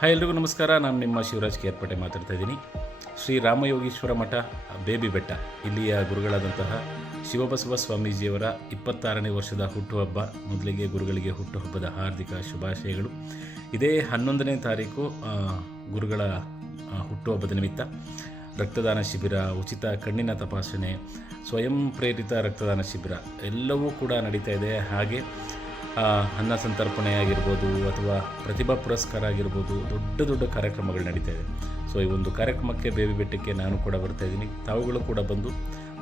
Hi ಎಲ್ರಿಗೂ ನಮಸ್ಕಾರ. ನಾನು ನಿಮ್ಮ ಶಿವರಾಜ್ ಕೇರ್ಪೇಟೆ ಮಾತಾಡ್ತಾ ಇದ್ದೀನಿ. ಶ್ರೀ ರಾಮಯೋಗೀಶ್ವರ ಮಠ ಬೇಬಿ ಬೆಟ್ಟ ಇಲ್ಲಿಯ ಗುರುಗಳಾದಂತಹ ಶಿವಬಸವ ಸ್ವಾಮೀಜಿಯವರ 26ನೇ ವರ್ಷದ ಹುಟ್ಟುಹಬ್ಬ. ಮೊದಲಿಗೆ ಗುರುಗಳಿಗೆ ಹುಟ್ಟುಹಬ್ಬದ ಹಾರ್ದಿಕ ಶುಭಾಶಯಗಳು. ಇದೇ 11ನೇ ತಾರೀಕು ಗುರುಗಳ ಹುಟ್ಟುಹಬ್ಬದ ನಿಮಿತ್ತ ರಕ್ತದಾನ ಶಿಬಿರ, ಉಚಿತ ಕಣ್ಣಿನ ತಪಾಸಣೆ, ಸ್ವಯಂ ಪ್ರೇರಿತ ರಕ್ತದಾನ ಶಿಬಿರ ಎಲ್ಲವೂ ಕೂಡ ನಡೀತಾ ಇದೆ. ಹಾಗೆ ಅನ್ನ ಸಂತರ್ಪಣೆ ಆಗಿರ್ಬೋದು ಅಥವಾ ಪ್ರತಿಭಾ ಪುರಸ್ಕಾರ ಆಗಿರ್ಬೋದು, ದೊಡ್ಡ ದೊಡ್ಡ ಕಾರ್ಯಕ್ರಮಗಳು ನಡೀತಾ ಇದೆ. ಸೊ ಈ ಒಂದು ಕಾರ್ಯಕ್ರಮಕ್ಕೆ ಬೇಬಿ ಬೆಟ್ಟಕ್ಕೆ ನಾನು ಕೂಡ ಬರ್ತಾಯಿದ್ದೀನಿ. ತಾವುಗಳು ಕೂಡ ಬಂದು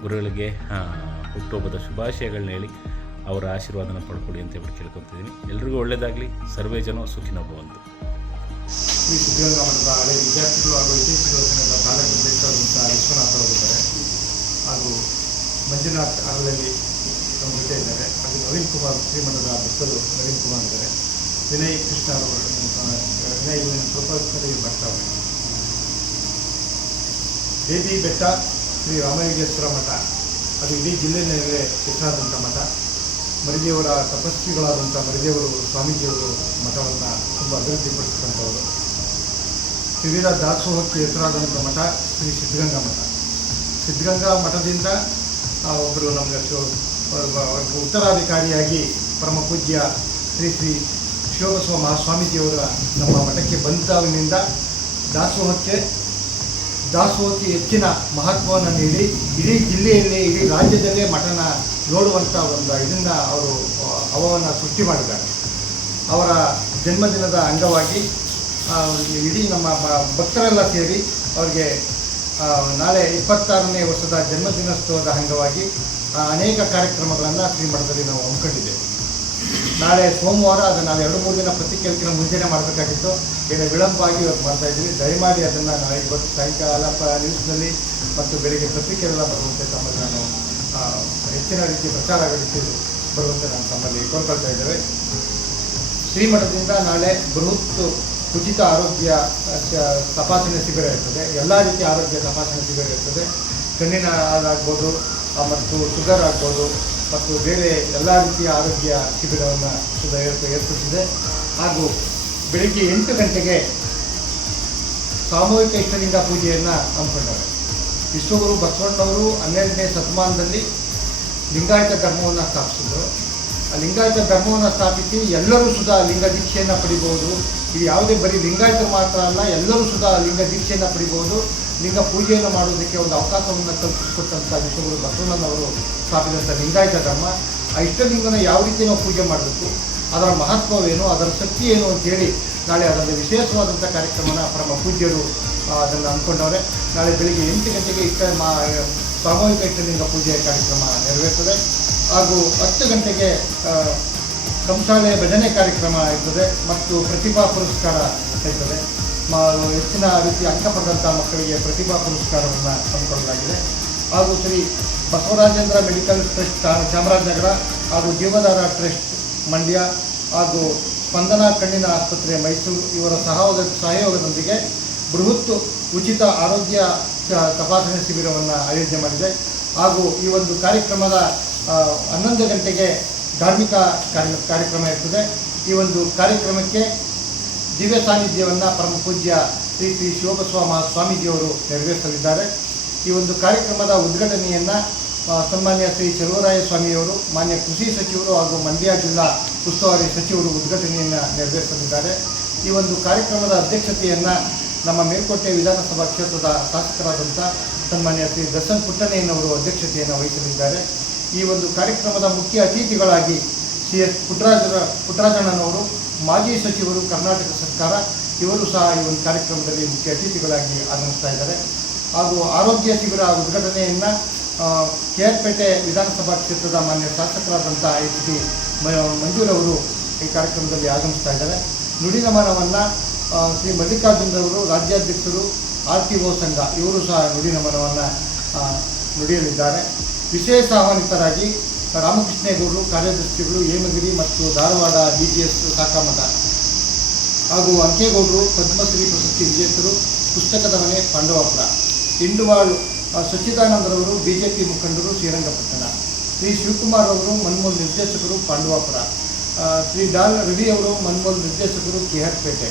ಗುರುಗಳಿಗೆ ಹುಟ್ಟುಹಬ್ಬದ ಶುಭಾಶಯಗಳನ್ನ ಹೇಳಿ ಅವರ ಆಶೀರ್ವಾದನ ಪಡ್ಕೊಳ್ಳಿ ಅಂತ ಹೇಳಿ ಕೇಳ್ಕೊತಿದ್ದೀನಿ. ಎಲ್ರಿಗೂ ಒಳ್ಳೆಯದಾಗಲಿ. ಸರ್ವೇ ಜನ ಸುಖಿನೋ ಭವಂತು. ಶ್ರೀ ಸಿದ್ಧಗಂಗಾ ಮಠದ ಹಳೆ ವಿದ್ಯಾರ್ಥಿಗಳು ಹಾಗೂ ಇತ್ತೀಚಿನ ವರ್ಷಗಳ ತಾಲೂಕು ಅಧ್ಯಕ್ಷರಾದಂಥ ವಿಶ್ವನಾಥ್ ಅವರಿದ್ದಾರೆ, ಹಾಗೂ ಮಂಜುನಾಥ್ ಅರಳಲ್ಲಿ ನಮ್ಮ ಜೊತೆ ಇದ್ದಾರೆ. ಹಾಗೂ ನವೀನ್ ಕುಮಾರ್ ಶ್ರೀಮಠದ ಭಕ್ತರು ನವೀನ್ ಕುಮಾರ್ ಇದ್ದಾರೆ. ವಿನಯ್ ಕೃಷ್ಣ ಅವರು ವಿನಯ್ ಸ್ವಲ್ಪ ಬರ್ತಾವೆ. ಬೇಬಿ ಬೆಟ್ಟ ಶ್ರೀ ರಾಮಯೋಗೇಶ್ವರ ಮಠ ಅದು ಇಡೀ ಜಿಲ್ಲೆಯಲ್ಲೇ ಹೆಸರಾದಂಥ ಮಠ. ಮರಿದೇವರ ತಪಸ್ವಿಗಳಾದಂಥ ಮರಿದೇವರು ಸ್ವಾಮೀಜಿಯವರು ಮಠವನ್ನು ತುಂಬ ಅಭಿವೃದ್ಧಿಪಡಿಸಿದಂಥವರು. ವಿವಿಧ ದಾಸೋಹಕ್ಕೆ ಹೆಸರಾದಂಥ ಮಠ ಶ್ರೀ ಸಿದ್ಧಗಂಗಾ ಮಠ. ಸಿದ್ಧಗಂಗಾ ಮಠದಿಂದ ಒಬ್ಬರು ನಮಗೆ ಉತ್ತರಾಧಿಕಾರಿಯಾಗಿ ಪರಮ ಪೂಜ್ಯ ಶ್ರೀ ಶ್ರೀ ಶಿವಬಸವ ಮಹಾಸ್ವಾಮೀಜಿಯವರ ನಮ್ಮ ಮಠಕ್ಕೆ ಬಂದಾಗಿನಿಂದ ದಾಸೋಹಕ್ಕೆ ಹೆಚ್ಚಿನ ಮಹತ್ವವನ್ನು ನೀಡಿ ಇಡೀ ಜಿಲ್ಲೆಯಲ್ಲಿ, ಇಡೀ ರಾಜ್ಯದಲ್ಲೇ ಮಠನ ನೋಡುವಂಥ ಒಂದು ಇದನ್ನು ಅವರು ಹವವನ್ನು ಸೃಷ್ಟಿ ಮಾಡಿದ್ದಾರೆ. ಅವರ ಜನ್ಮದಿನದ ಅಂಗವಾಗಿ ಇಡೀ ನಮ್ಮ ಭಕ್ತರೆಲ್ಲ ಸೇರಿ ಅವರಿಗೆ ನಾಳೆ 26ನೇ ವರ್ಷದ ಜನ್ಮದಿನೋತ್ಸವದ ಅಂಗವಾಗಿ ಅನೇಕ ಕಾರ್ಯಕ್ರಮಗಳನ್ನು ಶ್ರೀಮಠದಲ್ಲಿ ನಾವು ಹಮ್ಮಿಕೊಂಡಿದ್ದೇವೆ. ನಾಳೆ ಸೋಮವಾರ ಅದನ್ನು ನಾವು 2-3 ದಿನ ಪತ್ರಿಕೆಗಳಕ್ಕಿಂತ ಮುಂಚೆನೇ ಮಾಡಬೇಕಾಗಿತ್ತು. ಏನೋ ವಿಳಂಬ ಆಗಿ ಇವತ್ತು ಮಾಡ್ತಾಯಿದ್ವಿ. ದಯಮಾಡಿ ಅದನ್ನು ನಾಳೆ ಇವತ್ತು ಸಾಯಂಕಾಲ ನ್ಯೂಸ್ನಲ್ಲಿ ಮತ್ತು ಬೆಳಗ್ಗೆ ಪತ್ರಿಕೆಲ್ಲ ಬರುವಂತೆ ತಮ್ಮಲ್ಲಿ ನಾನು ಹೆಚ್ಚಿನ ರೀತಿ ಪ್ರಚಾರ ರೀತಿ ಬರುವಂತೆ ನಾನು ತಮ್ಮಲ್ಲಿ ಕೋರ್ಕೊಳ್ತಾ ಇದ್ದೇವೆ. ಶ್ರೀಮಠದಿಂದ ನಾಳೆ ಬೃಹತ್ ಉಚಿತ ಆರೋಗ್ಯ ತಪಾಸಣೆ ಶಿಬಿರ ಇರ್ತದೆ. ಎಲ್ಲ ರೀತಿಯ ಆರೋಗ್ಯ ತಪಾಸಣೆ ಶಿಬಿರ ಇರ್ತದೆ. ಕಣ್ಣಿನ ಆಗ್ಬೋದು ಮತ್ತು ಶುಗರ್ ಆಗ್ಬೋದು ಮತ್ತು ಬೇರೆ ಎಲ್ಲ ರೀತಿಯ ಆರೋಗ್ಯ ಶಿಬಿರವನ್ನು ಏರ್ಪಡಿಸಿದೆ. ಹಾಗೂ ಬೆಳಿಗ್ಗೆ 8 ಗಂಟೆಗೆ ಸಾಮೂಹಿಕ ಇಷ್ಟಲಿಂಗ ಪೂಜೆಯನ್ನು ಹಮ್ಮಿಕೊಂಡರು. ವಿಶ್ವಗುರು ಬಸವಣ್ಣವರು 12ನೇ ಶತಮಾನದಲ್ಲಿ ಲಿಂಗಾಯತ ಧರ್ಮವನ್ನು ಸ್ಥಾಪಿಸಿದರು. ಆ ಲಿಂಗಾಯತ ಧರ್ಮವನ್ನು ಸ್ಥಾಪಿಸಿ ಎಲ್ಲರೂ ಸುಧಾ ಲಿಂಗ ದೀಕ್ಷೆಯನ್ನು ಪಡಿಬೋದು. ಇದು ಯಾವುದೇ ಬರೀ ಲಿಂಗಾಯತರು ಮಾತ್ರ ಅಲ್ಲ, ಎಲ್ಲರೂ ಸುಧಾ ಲಿಂಗ ದೀಕ್ಷೆಯನ್ನು ಪಡಿಬೋದು. ಲಿಂಗ ಪೂಜೆಯನ್ನು ಮಾಡೋದಕ್ಕೆ ಒಂದು ಅವಕಾಶವನ್ನು ಕಲ್ಪಿಸಿಕೊಟ್ಟಂಥ ವಿಶ್ವಗುರು ಬಸವಣ್ಣನವರು ಸ್ಥಾಪಿಸಿದಂಥ ಲಿಂಗಾಯತ ಧರ್ಮ. ಆ ಇಷ್ಟಲಿಂಗನ ಯಾವ ರೀತಿ ನಾವು ಪೂಜೆ ಮಾಡಬೇಕು, ಅದರ ಮಹತ್ವವೇನು, ಅದರ ಶಕ್ತಿ ಏನು ಅಂತೇಳಿ ನಾಳೆ ಅದರಲ್ಲಿ ವಿಶೇಷವಾದಂಥ ಕಾರ್ಯಕ್ರಮನ ಪರಮ ಪೂಜ್ಯರು ಅದನ್ನು ಅಂದ್ಕೊಂಡವ್ರೆ. ನಾಳೆ ಬೆಳಿಗ್ಗೆ 8 ಗಂಟೆಗೆ ಸಾಮೂಹಿಕ ಇಷ್ಟಲಿಂಗ ಪೂಜೆಯ ಕಾರ್ಯಕ್ರಮ ನೆರವೇರ್ತದೆ. ಹಾಗೂ 10 ಗಂಟೆಗೆ ಕಂಸಾಳೆ ಭಜನೆ ಕಾರ್ಯಕ್ರಮ ಇರ್ತದೆ ಮತ್ತು ಪ್ರತಿಭಾ ಪುರಸ್ಕಾರ ಇರ್ತದೆ. ಹೆಚ್ಚಿನ ರೀತಿಯ ಅಂಕ ಪಡೆದಂಥ ಮಕ್ಕಳಿಗೆ ಪ್ರತಿಭಾ ಪುರಸ್ಕಾರವನ್ನು ಹಮ್ಮಿಕೊಳ್ಳಲಾಗಿದೆ. ಹಾಗೂ ಶ್ರೀ ಬಸವರಾಜೇಂದ್ರ ಮೆಡಿಕಲ್ ಟ್ರಸ್ಟ್ ಚಾಮರಾಜನಗರ ಹಾಗೂ ಜೀವಧಾರ ಟ್ರಸ್ಟ್ ಮಂಡ್ಯ ಹಾಗೂ ಸ್ಪಂದನಾ ಕಣ್ಣಿನ ಆಸ್ಪತ್ರೆ ಮೈಸೂರು ಇವರ ಸಹಯೋಗದೊಂದಿಗೆ ಬೃಹತ್ ಉಚಿತ ಆರೋಗ್ಯ ತಪಾಸಣೆ ಶಿಬಿರವನ್ನು ಆಯೋಜನೆ ಮಾಡಿದೆ. ಹಾಗೂ ಈ ಒಂದು ಕಾರ್ಯಕ್ರಮದ 11 ಗಂಟೆಗೆ ಧಾರ್ಮಿಕ ಕಾರ್ಯಕ್ರಮ ಇರ್ತದೆ. ಈ ಒಂದು ಕಾರ್ಯಕ್ರಮಕ್ಕೆ ದಿವ್ಯ ಸಾನ್ನಿಧ್ಯವನ್ನು ಪರಮ ಪೂಜ್ಯ ಶ್ರೀ ಶ್ರೀ ಶಿವಬಸವ ಮಹಾಸ್ವಾಮೀಜಿಯವರು ನೆರವೇರಿಸಲಿದ್ದಾರೆ. ಈ ಒಂದು ಕಾರ್ಯಕ್ರಮದ ಉದ್ಘಾಟನೆಯನ್ನು ಸನ್ಮಾನ್ಯ ಶ್ರೀ ಚಲುವರಾಯ ಸ್ವಾಮಿಯವರು, ಮಾನ್ಯ ಕೃಷಿ ಸಚಿವರು ಹಾಗೂ ಮಂಡ್ಯ ಜಿಲ್ಲಾ ಉಸ್ತುವಾರಿ ಸಚಿವರು ಉದ್ಘಾಟನೆಯನ್ನು ನೆರವೇರಿಸಲಿದ್ದಾರೆ. ಈ ಒಂದು ಕಾರ್ಯಕ್ರಮದ ಅಧ್ಯಕ್ಷತೆಯನ್ನು ನಮ್ಮ ಮೇಲ್ಕೋಟೆ ವಿಧಾನಸಭಾ ಕ್ಷೇತ್ರದ ಶಾಸಕರಾದಂಥ ಸನ್ಮಾನ್ಯ ಶ್ರೀ ದರ್ಶನ್ ಪುಟ್ಟಣ್ಣಯ್ಯನವರು ಅಧ್ಯಕ್ಷತೆಯನ್ನು ವಹಿಸಲಿದ್ದಾರೆ. ಈ ಒಂದು ಕಾರ್ಯಕ್ರಮದ ಮುಖ್ಯ ಅತಿಥಿಗಳಾಗಿ CS ಪುಟ್ಟರಾಜಣ್ಣನವರು, ಮಾಜಿ ಸಚಿವರು, ಕರ್ನಾಟಕ ಸರ್ಕಾರ, ಇವರು ಸಹ ಈ ಒಂದು ಕಾರ್ಯಕ್ರಮದಲ್ಲಿ ಮುಖ್ಯ ಅತಿಥಿಗಳಾಗಿ ಆಗಮಿಸ್ತಾ ಇದ್ದಾರೆ. ಹಾಗೂ ಆರೋಗ್ಯ ಶಿಬಿರ ಉದ್ಘಾಟನೆಯನ್ನು ಕೇರ್ಪೇಟೆ ವಿಧಾನಸಭಾ ಕ್ಷೇತ್ರದ ಮಾನ್ಯ ಶಾಸಕರಾದಂಥ HD ಮಂಜೂರವರು ಈ ಕಾರ್ಯಕ್ರಮದಲ್ಲಿ ಆಗಮಿಸ್ತಾ ಇದ್ದಾರೆ. ನುಡಿನಮನವನ್ನು ಶ್ರೀ ಮಲ್ಲಿಕಾರ್ಜುನರವರು, ರಾಜ್ಯಾಧ್ಯಕ್ಷರು, RTO ಸಂಘ, ಇವರು ಸಹ ನುಡಿನಮನವನ್ನು ನುಡಿಯಲಿದ್ದಾರೆ. ವಿಶೇಷ ಆಹ್ವಾನಿತರಾಗಿ ರಾಮಕೃಷ್ಣೇಗೌಡರು, ಕಾರ್ಯದರ್ಶಿಗಳು, ಹೇಮಗಿರಿ ಮತ್ತು ಧಾರವಾಡ DGS ಶಾಖಾಮಠ ಹಾಗೂ ಅಂಕೇಗೌಡರು, ಪದ್ಮಶ್ರೀ ಪ್ರಶಸ್ತಿ ವಿಜೇತರು, ಪುಸ್ತಕದ ಮನೆ ಪಾಂಡವಾಪುರ, ಇಂಡುವಾಳು ಸಚ್ಚಿದಾನಂದರವರು, BJP ಮುಖಂಡರು, ಶ್ರೀರಂಗಪಟ್ಟಣ, ಶ್ರೀ ಶಿವಕುಮಾರ್ ಅವರು, ಮನ್ಮೂಲ್ ನಿರ್ದೇಶಕರು, ಪಾಂಡವಾಪುರ, ಶ್ರೀ ಡಾಲ್ ರವಿ ಅವರು, ಮನ್ಮೂಲ್ ನಿರ್ದೇಶಕರು, KR ಪೇಟೆ,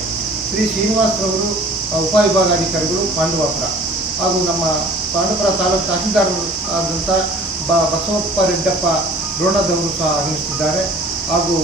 ಶ್ರೀ ಶ್ರೀನಿವಾಸರವರು ಉಪವಿಭಾಗಾಧಿಕಾರಿಗಳು ಪಾಂಡವಾಪುರ, ಹಾಗೂ ನಮ್ಮ ಪಾಂಡವಪುರ ತಾಲೂಕು ತಹಸೀಲ್ದಾರ್ ಆದಂಥ ಬಸವಪ್ಪ ರೆಡ್ಡಪ್ಪ ರೋಣದವರು ಸಹ ಆಗಮಿಸಿದ್ದಾರೆ. ಹಾಗೂ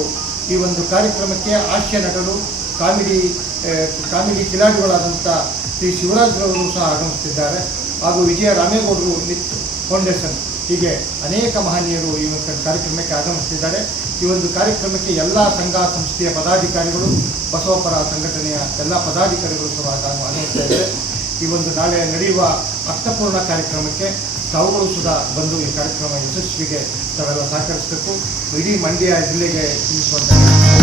ಈ ಒಂದು ಕಾರ್ಯಕ್ರಮಕ್ಕೆ ಹಾಸ್ಯ ನಟರು, ಕಾಮಿಡಿ ಕಿಲಾಡಿಗಳಾದಂಥ ಶ್ರೀ ಶಿವರಾಜ್ರವರು ಸಹ ಆಗಮಿಸುತ್ತಿದ್ದಾರೆ. ಹಾಗೂ ವಿಜಯ ರಾಮೇಗೌಡರು ನಿತ್ ಫೌಂಡೇಶನ್, ಹೀಗೆ ಅನೇಕ ಮಹನೀಯರು ಈ ಒಂದು ಕಾರ್ಯಕ್ರಮಕ್ಕೆ ಆಗಮಿಸುತ್ತಿದ್ದಾರೆ. ಈ ಒಂದು ಕಾರ್ಯಕ್ರಮಕ್ಕೆ ಎಲ್ಲ ಸಂಘ ಸಂಸ್ಥೆಯ ಪದಾಧಿಕಾರಿಗಳು, ಬಸವಪರ ಸಂಘಟನೆಯ ಎಲ್ಲ ಪದಾಧಿಕಾರಿಗಳು ಸಹ ಆಗಮಿಸ್ತಾ ಇದ್ದಾರೆ. ಈ ಒಂದು ನಾಳೆ ನಡೆಯುವ ಅರ್ಥಪೂರ್ಣ ಕಾರ್ಯಕ್ರಮಕ್ಕೆ ತಾವುಗಳು ಸುಧಾ ಬಂದು ಈ ಕಾರ್ಯಕ್ರಮ ಯಶಸ್ವಿಗೆ ತಾವೆಲ್ಲ ಸಹಕರಿಸಬೇಕು. ಇಡೀ ಮಂಡ್ಯ ಜಿಲ್ಲೆಗೆ ತಿಳಿಸುವಂಥ